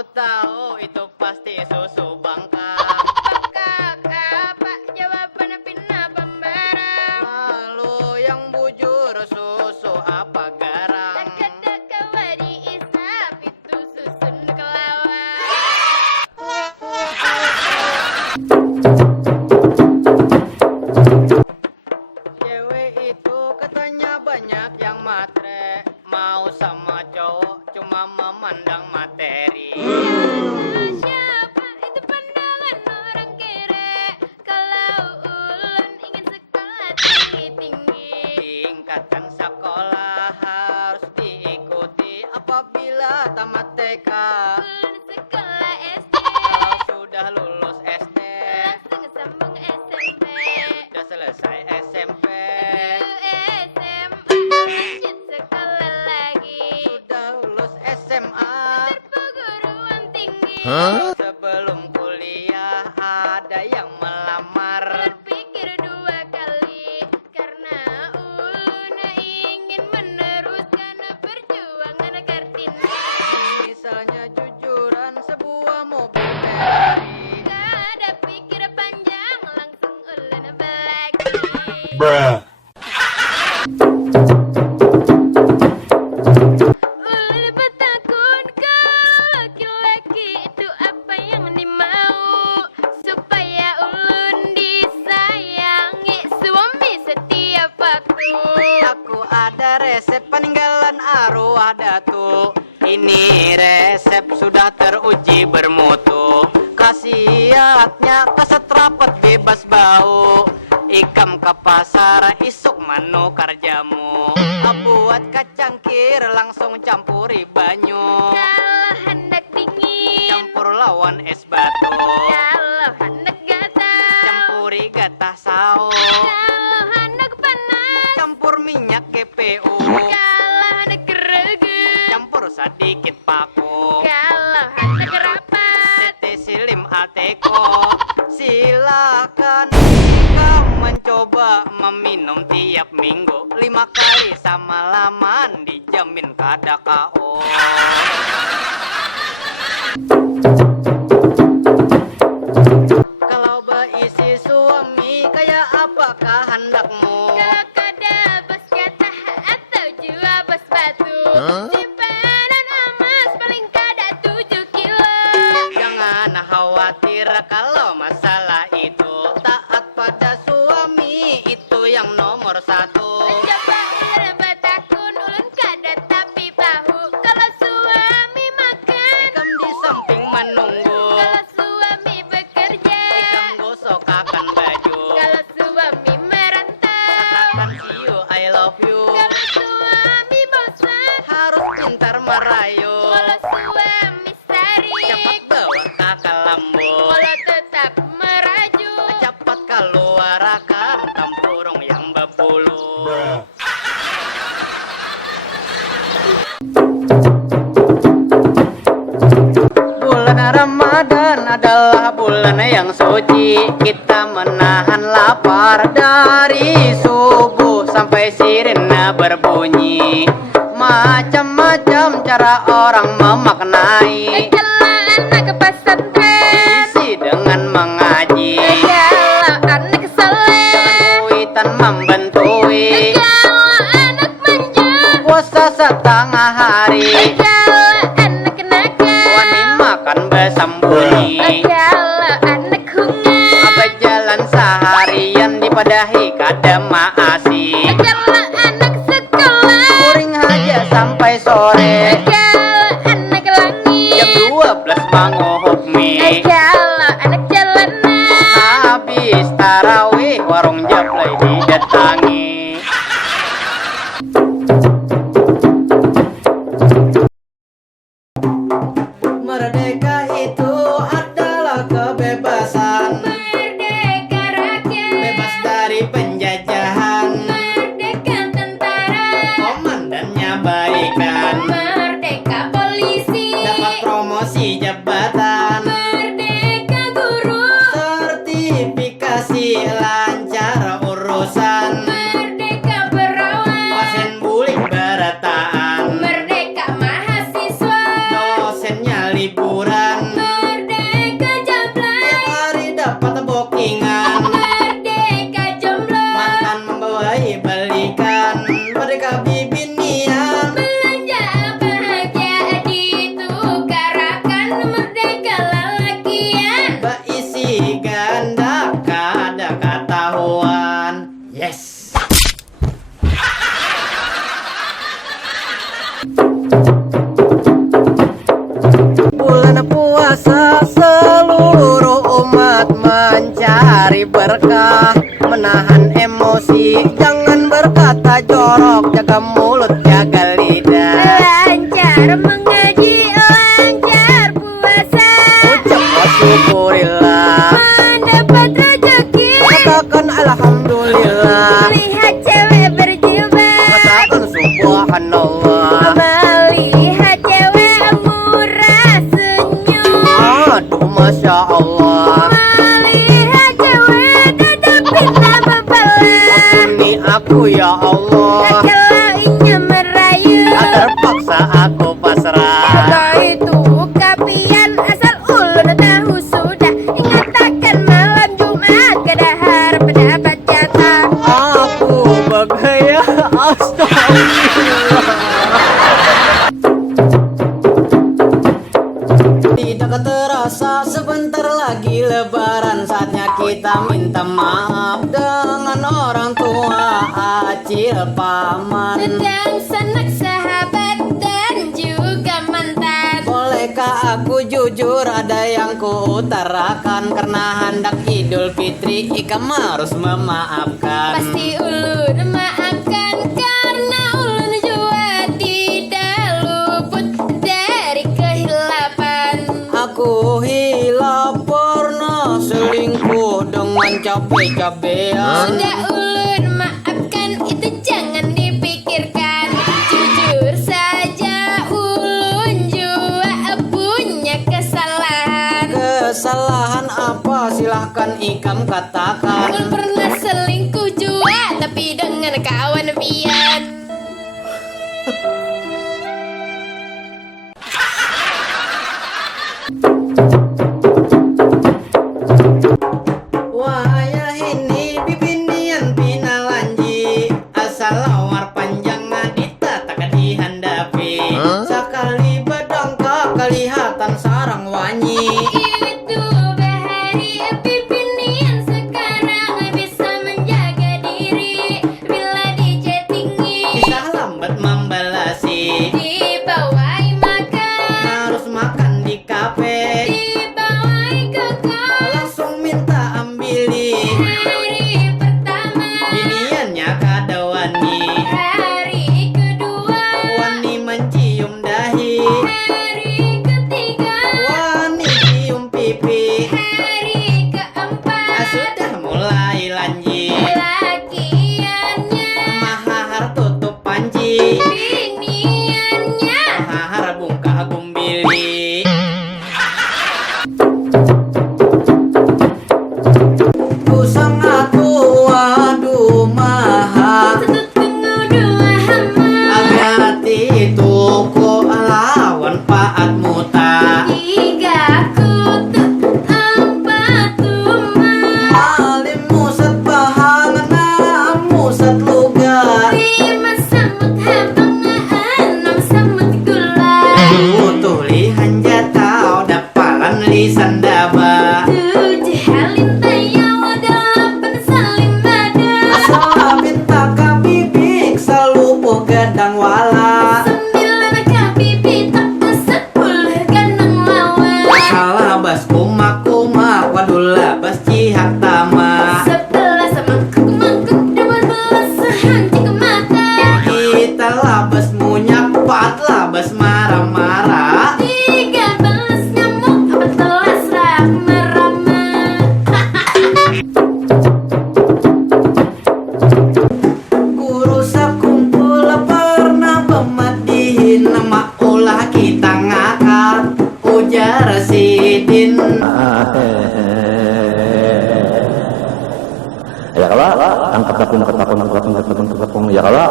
Aku tahu itu pasti susu bangka. Bangkak apa jawabannya pina pembarang. Lalu yang bujur susu apa garang? Dekat kawari isap itu susun kelawar. Cewek itu katanya banyak yang matre, mau sama cowok cuma memandang materi. Siapa itu pandangan orang kere? Kalau ulun ingin sekolah tinggi-tinggi. Tingkatan sekolah harus diikuti apabila tamat TK. Ulun sekolah SD, Kalau sudah lulus SD, langsung sambung SMP. sudah selesai SMP, SMA, lanjut sekolah lagi. sudah lulus SMA. Perguruan tinggi. Sebelum kuliah ada yang melamar. Berpikir dua kali karena ulun ingin meneruskan perjuangan Kartini. Misalnya jujuran sebuah mobil Ferrari. Gak ada pikir panjang, langsung ulun belaki. Ulun bertakun kalau laki-laki itu apa yang dimau, supaya ulun disayangi suami setiap waktu. Aku ada resep peninggalan arwah datu. Ini resep sudah teruji bermutu. Khasiatnya keset rapet bebas bau. Ikam ke pasar isuk manukar jamu. Buat kacang kir langsung campuri banyu. Kalau hendak dingin, Campur lawan es batu. kalau hendak gatal, Campuri gatah saus. kalau hendak panas, Campur minyak GPU. kalau hendak greget, Campur sedikit paku. kalau hendak rapat. Tete silim ateko. Silakan jika mencoba meminum tiap minggu 5 kali sama laman dijamin kada KO. Kalau berisi suami kayak apakah hendakmu? Kalau kada bos gatah atau jua bos batu, simpanan emas paling kada 7 kilo. Jangan khawatir kalau masalah itu. Taat pada suami itu yang nomor 1. Jabair batakun ulun kada tapi tahu. Kalau suami makan, Ikam di samping menunggu. kalau suami bekerja, Ikam gosok akan baju. kalau suami merantau, Katakan see you, I love you. kalau suami bosan, Harus pintar merayu. kalau suami Cepat sarik, bawa kakak lambung. kalau tetap meraju. Cepat keluarkan tempurung yang berbulu. Bulan Ramadan adalah bulan yang suci. Kita menahan lapar dari subuh sampai sirena berbunyi. Macam-macam cara orang memaknai. Kalau anak pesantren, Isi dengan mengaji, kalau anak soleh, dengan kuitan membentui. kalau anak manja, Puasa setengah hari, kalau anak nakal, wani makan bersembunyi. kalau anak hungar, Apa jalan seharian dipadahi kada maasi. kalau anak sekolah, Kuring aja sampai sore, kalau anak langit, jam 12 manguhuk mie. kalau anak jalanan, Habis tarawih warung jablay didatangi. Merdeka itu adalah kebebasan, merdeka rakyat, bebas dari penjajahan. merdeka tentara, Komandannya baikan, merdeka polisi, dapat promosi jabatan, merdeka guru, sertifikasi lancar urusan, merdeka perawat, pasien bulik berataan, merdeka mahasiswa, dosennya liburan. syukurillah. Mendapat rezeki, Katakan alhamdulillah. melihat cewek berjilbab, Katakan subhanallah. melihat cewek murah senyum, Aduh masya Allah. melihat cewek tetap pintar membalas. Ini aku ya Allah. Kelainya merayu, Terpaksa aku pasrah. kalau itu kapian asal ulun tahu sudah. Ingatakan malam Jumat kedahar pendapat jatah. Aku bagaya astagfirullah. Tidak terasa sebentar lagi lebaran, saatnya kita minta maaf dengan orang tua, acil paman. Dan sanak sahabat dan juga mantan. Bolehkah aku jujur, ada yang kuutarakan, karena hendak Idul Fitri ikam harus memaafkan. Pasti ulun maafkan karena ulun juga tidak luput dari kehilapan. Aku hilaf pernah selingkuh dengan cabe-cabean. Sudah ulun maafkan, itu jangan dipikirkan. Jujur saja ulun juga punya kesalahan. Kesalahan apa? Silahkan ikam katakan. Ulun pernah selingkuh juga, tapi dengan kawan pian. Wah ini bibinian pinalanji, asal lawar panjang ngadita tak dihandapi. Sekali bedangka kelihatan sarang wanyi. Itu bahari pipinian sekarang bisa menjaga diri bila dichattingi. Kisah lambat membalasi, Dibawai makan, harus makan di kafe. dibawai ke kos. Langsung minta ambili, Hari pertama, biniannya kada wani. hari kedua, Wani mencium dahi, hari ketiga, wani cium pipi. hari keempat. Sudah mulai lanji, Lakiannya, mahar tutup panci, biniannya. mahar bungkah gumbili. Kusang aku waduh maha, Satu tunggu dua hama, agati tuku lawan paat muta. tiga kutub, empat rumah, Alim musat bahangna musat lugar. lima samut habang, enam samut gula, Tuli hanjatau dapalan lisan daba. tujuh halin tayau, delapan salim bada, Salabin taka bibik salupuh gadang wala. sembilan kapipi tak sepuluh ganang lawan, Salabas kumak-kumak wadul labas cihak tama. 11 mangkuk-mangkuk, 12 sehancik mata, Kita labas munyak, 4 labas marah-marah. 13 nyamuk, 14 rama-rama. Guru sakumpul pernah pematihin, nama ulah kita ngakak ujar sidin. Ya kalau angkat tepung ya kalau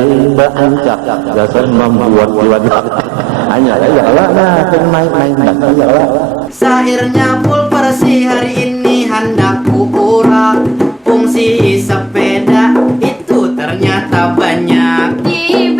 iba ancak dasar membuat jiwa hanya ya kalau nah main ya kalau Sahirnya pul persi hari ini handakku urak. Fungsi sepeda itu ternyata banyak. Di